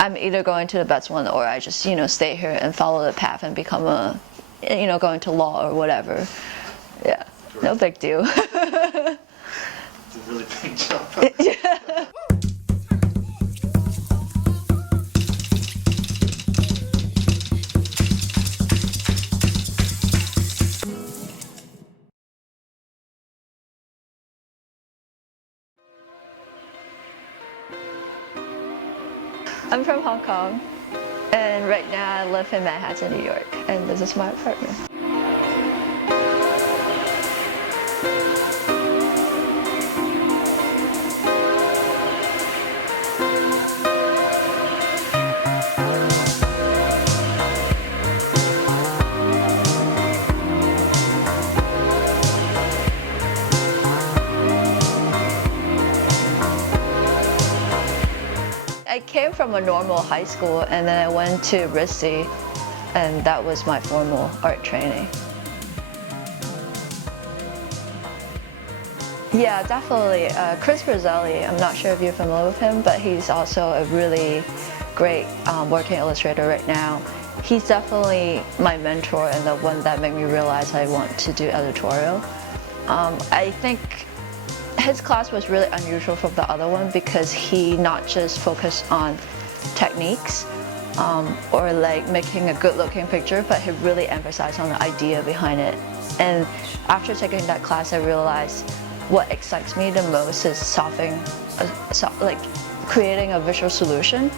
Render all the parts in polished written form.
I'm either going to the best one or I just, stay here and follow the path and become go into law or whatever. Yeah, no big deal. It's a really big jump. Yeah. I'm from Hong Kong, and right now I live in Manhattan, New York, and this is my apartment. I came from a normal high school and then I went to RISD, and that was my formal art training. Yeah, definitely. Chris Roselli, I'm not sure if you're familiar with him, but he's also a really great working illustrator right now. He's definitely my mentor and the one that made me realize I want to do editorial. I think his class was really unusual from the other one because he not just focused on techniques or like making a good looking picture, but he really emphasized on the idea behind it. And after taking that class, I realized what excites me the most is creating a visual solution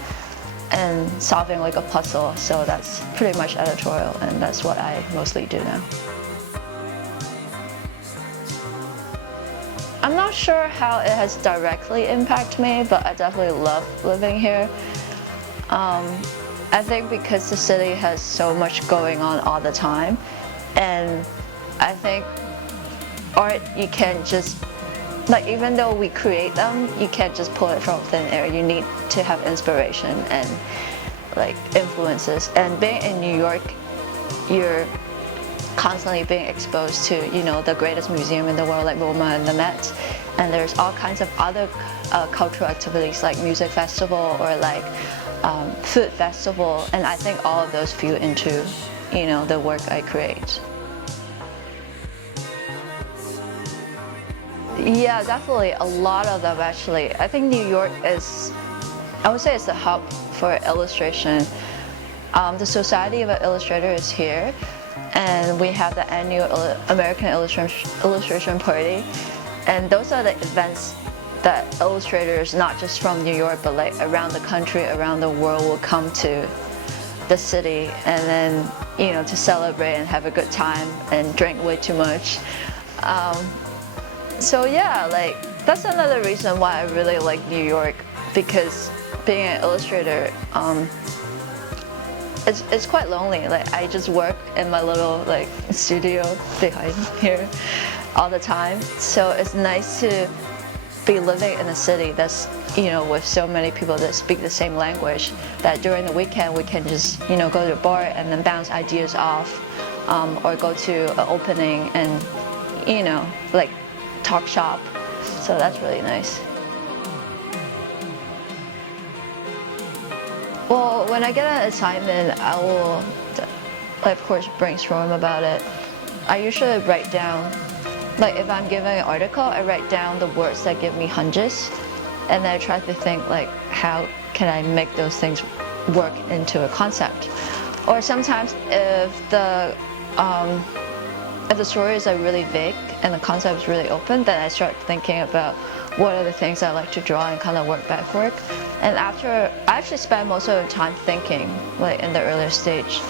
and solving like a puzzle. So that's pretty much editorial, and that's what I mostly do now. I'm not sure how it has directly impacted me, but I definitely love living here. I think because the city has so much going on all the time, and I think art, you can't just, like, even though we create them, you can't just pull it from thin air. You need to have inspiration and like influences. And being in New York, you're constantly being exposed to, the greatest museum in the world like MoMA and the Met, and there's all kinds of other cultural activities like music festival or like food festival, and I think all of those feed into, the work I create. Yeah, definitely a lot of them actually. I think New York is, I would say it's the hub for illustration. The Society of Illustrators is here, and we have the annual American Illustration Party, and those are the events that illustrators not just from New York but like around the country, around the world will come to the city, and then to celebrate and have a good time and drink way too much. So yeah, like that's another reason why I really like New York, because being an illustrator, it's quite lonely. Like I just work in my little like studio behind here all the time. So it's nice to be living in a city that's with so many people that speak the same language, that during the weekend we can just go to a bar and then bounce ideas off, or go to an opening and like talk shop. So that's really nice. Well, when I get an assignment, I will, of course, brainstorm about it. I usually write down, like if I'm giving an article, I write down the words that give me hunches, and then I try to think like, how can I make those things work into a concept? Or sometimes if the stories are really vague and the concept is really open, then I start thinking about what are the things I like to draw and kind of work backward. And after, I actually spend most of the time thinking, like in the earlier stage.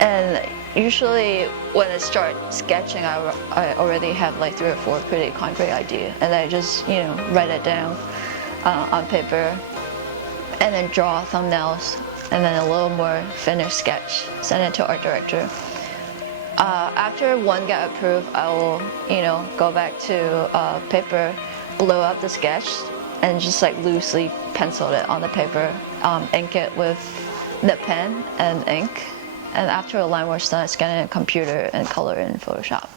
And usually when I start sketching, I already have like 3 or 4 pretty concrete ideas, and I just write it down on paper, and then draw thumbnails, and then a little more finished sketch, send it to art director. After one get approved, I will, go back to paper, blow up the sketch, and just like loosely pencil it on the paper, ink it with nib pen and ink, and after a line work's done, I scan it in a computer and color it in Photoshop.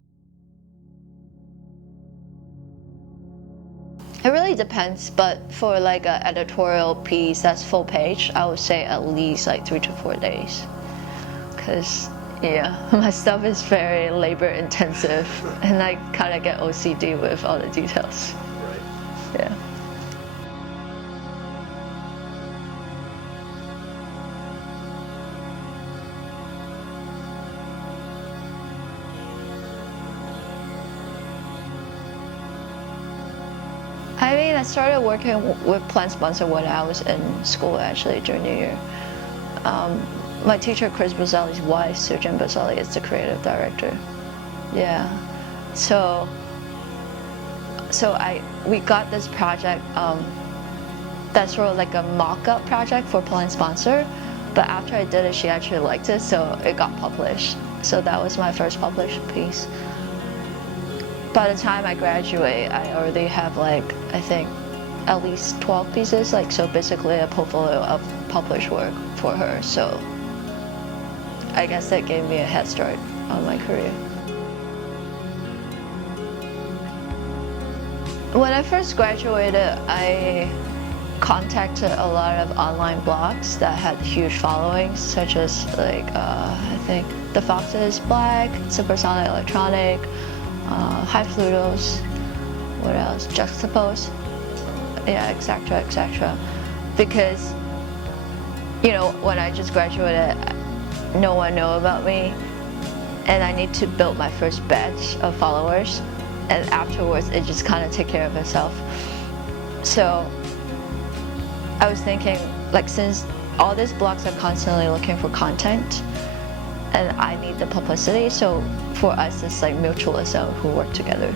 It really really depends, but for like an editorial piece that's full page, I would say at least like 3 to 4 days. Because yeah, my stuff is very labor intensive and I kind of get OCD with all the details. Right. Yeah. I mean, I started working with Plant Sponsor when I was in school, actually, junior year. My teacher, Chris Boselli's wife, Sujan Boselli, is the creative director. Yeah. So we got this project that's sort of like a mock-up project for Plant Sponsor, but after I did it, she actually liked it, so it got published. So that was my first published piece. By the time I graduate, I already have like, I think, at least 12 pieces, like, so basically a portfolio of published work for her. So I guess that gave me a head start on my career. When I first graduated, I contacted a lot of online blogs that had huge followings, such as like, I think The Fox is Black, Supersonic Electronic, High Flutos, what else? Juxtapose, yeah, etc., etc. Because, you know, when I just graduated, no one knew about me, and I need to build my first batch of followers, and afterwards it just kind of take care of itself. So I was thinking, like, since all these blogs are constantly looking for content, and I need the publicity, so for us it's like mutualism who work together.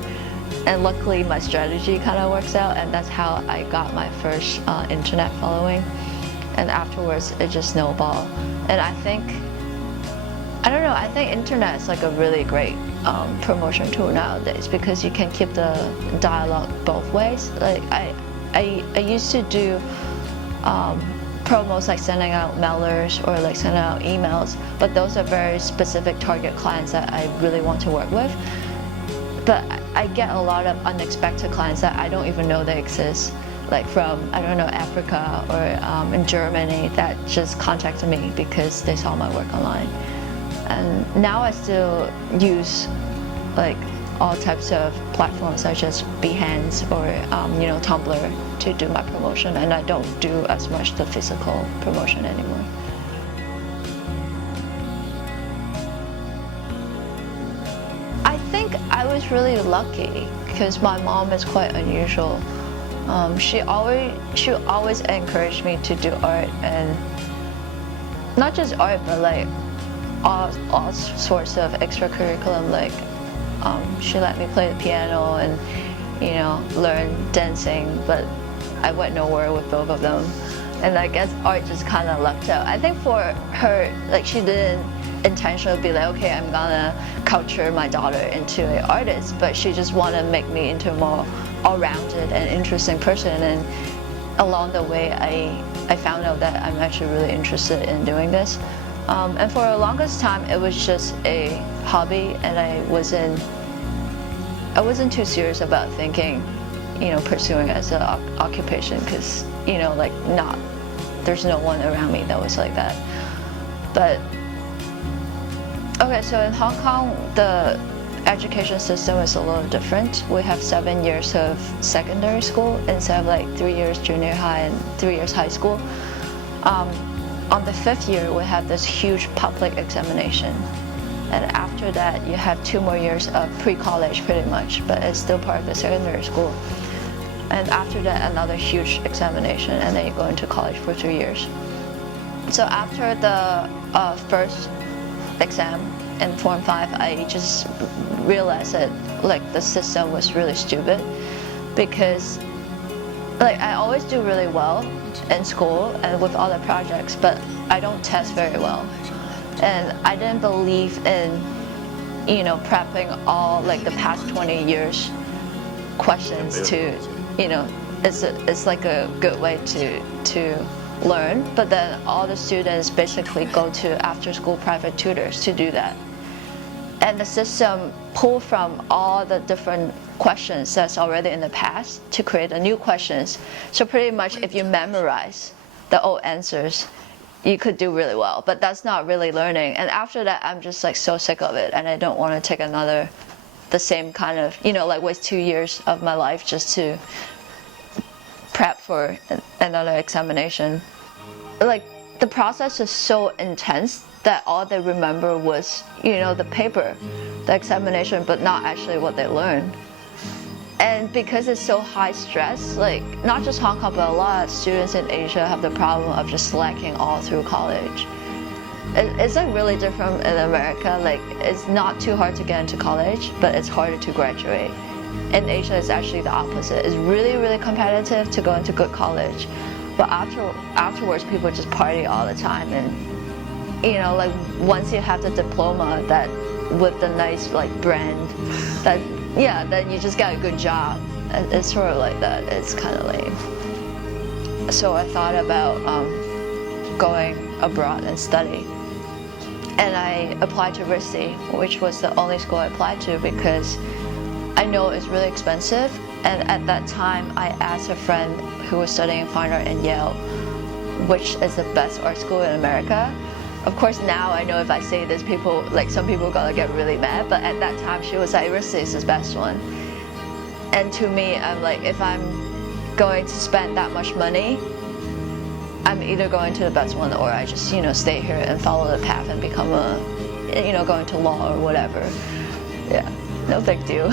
And luckily my strategy kind of works out, and that's how I got my first internet following. And afterwards it just snowballed. And I think, I don't know, I think internet is like a really great promotion tool nowadays, because you can keep the dialogue both ways. Like I used to do promos, like sending out mailers or like sending out emails, but those are very specific target clients that I really want to work with. But I get a lot of unexpected clients that I don't even know they exist, like from, I don't know, Africa or in Germany, that just contacted me because they saw my work online. And now I still use like all types of platforms such as Behance or you know, Tumblr to do my promotion, and I don't do as much the physical promotion anymore. I think I was really lucky because my mom is quite unusual. She always encouraged me to do art, and not just art, but like all sorts of extracurriculum. Like she let me play the piano and, you know, learn dancing, but I went nowhere with both of them. And I guess art just kind of lucked out. I think for her, like, she didn't intentionally be like, okay, I'm gonna culture my daughter into an artist, but she just wanted to make me into a more all-rounded and interesting person. And along the way, I found out that I'm actually really interested in doing this. And for the longest time, it was just a hobby, and I wasn't too serious about thinking, you know, pursuing it as an occupation, because, you know, like, there's no one around me that was like that. But okay, so in Hong Kong, the education system is a little different. We have 7 years of secondary school instead of like 3 years junior high and 3 years high school. On the 5th year, we have this huge public examination. And after that, you have 2 more years of pre-college pretty much, but it's still part of the secondary school. And after that, another huge examination, and then you go into college for 3 years. So after the first exam in Form 5, I just realized that, like, the system was really stupid, because, like, I always do really well in school and with all the projects, but I don't test very well. And I didn't believe in, you know, prepping all, like, the past 20 years questions to, you know, it's like a good way to learn, but then all the students basically go to after-school private tutors to do that. And the system pull from all the different questions that's already in the past to create a new questions. So pretty much if you memorize the old answers, you could do really well, but that's not really learning. And after that, I'm just like so sick of it, and I don't want to take the same kind of, like waste 2 years of my life just to prep for another examination. Like the process is so intense that all they remember was, the paper, the examination, but not actually what they learned. And because it's so high stress, like not just Hong Kong, but a lot of students in Asia have the problem of just slacking all through college. It's like really different in America. Like it's not too hard to get into college, but it's harder to graduate. In Asia, it's actually the opposite. It's really, really competitive to go into good college, but afterwards, people just party all the time. And like once you have the diploma that with the nice like brand, then you just got a good job. It's sort of like that. It's kind of lame. So I thought about going abroad and study. And I applied to RISD, which was the only school I applied to because I know it's really expensive. And at that time, I asked a friend who was studying fine art in Yale, which is the best art school in America. Of course, now I know if I say this, some people gonna get really mad. But at that time, she was like, RISD is the best one. And to me, I'm like, if I'm going to spend that much money, I'm either going to the best one or I just, stay here and follow the path and become go into law or whatever. Yeah, no big deal.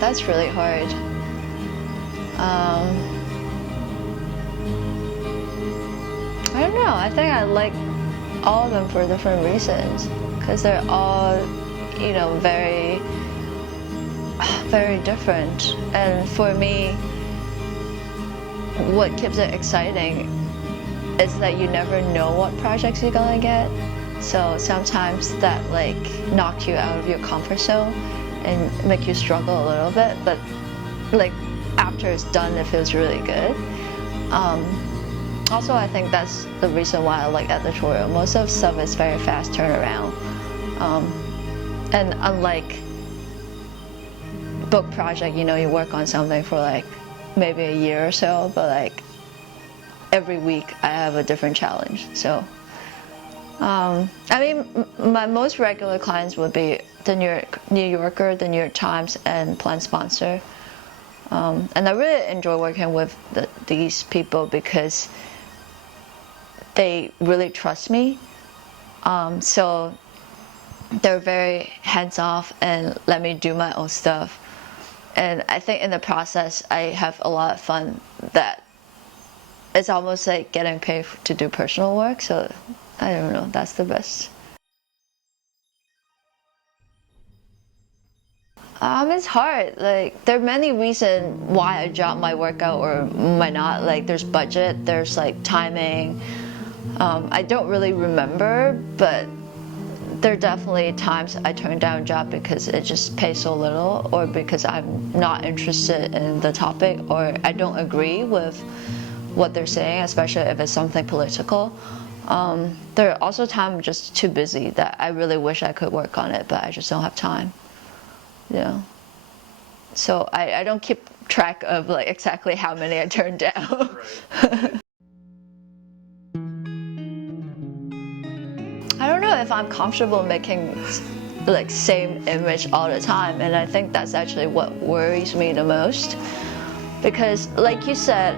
That's really hard. I don't know. I think I like all of them for different reasons because they're all, very, very different. And for me, what keeps it exciting is that you never know what projects you're gonna get. So sometimes that like knocks you out of your comfort zone and make you struggle a little bit. But like after it's done, it feels really good. Also, I think that's the reason why I like editorial. Most of the stuff is very fast turnaround. And unlike book project, you work on something for like maybe a year or so, but like every week I have a different challenge. So, I mean, my most regular clients would be the New Yorker, the New York Times, and Plan Sponsor. And I really enjoy working with these people because they really trust me. So they're very hands-off and let me do my own stuff. And I think in the process, I have a lot of fun that it's almost like getting paid to do personal work. So I don't know, that's the best. It's hard. Like there are many reasons why a job might work out or might not. Like there's budget, there's like timing. I don't really remember, but there are definitely times I turn down a job because it just pays so little, or because I'm not interested in the topic, or I don't agree with what they're saying, especially if it's something political. There are also times I'm just too busy that I really wish I could work on it, but I just don't have time. Yeah. So I don't keep track of like exactly how many I turned down. Right. I don't know if I'm comfortable making like same image all the time, and I think that's actually what worries me the most, because like you said,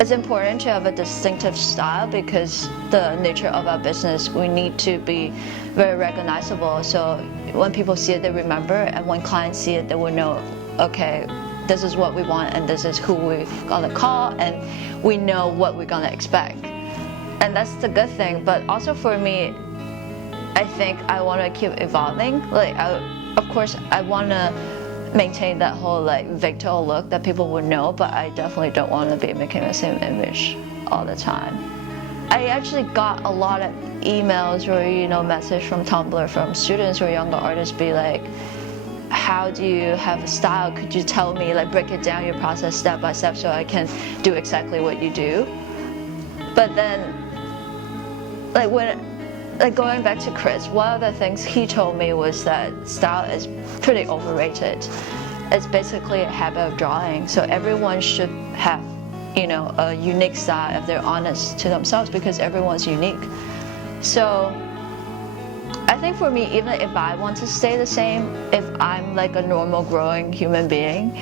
it's important to have a distinctive style because the nature of our business, we need to be very recognizable. So when people see it, they remember, and when clients see it, they will know, okay, this is what we want and this is who we're gonna call, and we know what we're gonna expect. And that's the good thing. But also for me, I think I want to keep evolving. Like, of course, I want to maintain that whole like Victo look that people would know, but I definitely don't want to be making the same image all the time. I actually got a lot of emails or message from Tumblr from students or younger artists be like, how do you have a style? Could you tell me, like break it down your process step by step so I can do exactly what you do? But then like when like going back to Chris, one of the things he told me was that style is pretty overrated. It's basically a habit of drawing, so everyone should have, you know, a unique style if they're honest to themselves, because everyone's unique. So I think for me, even if I want to stay the same, if I'm like a normal growing human being,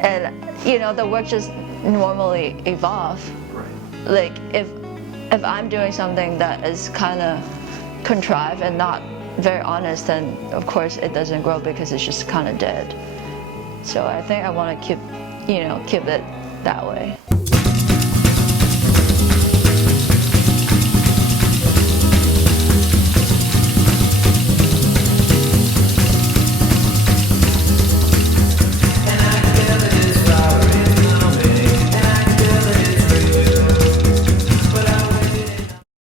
and you know, the work just normally evolve. Right. Like if I'm doing something that is kind of contrived and not very honest, then of course it doesn't grow because it's just kind of dead. So I think I want to keep it that way.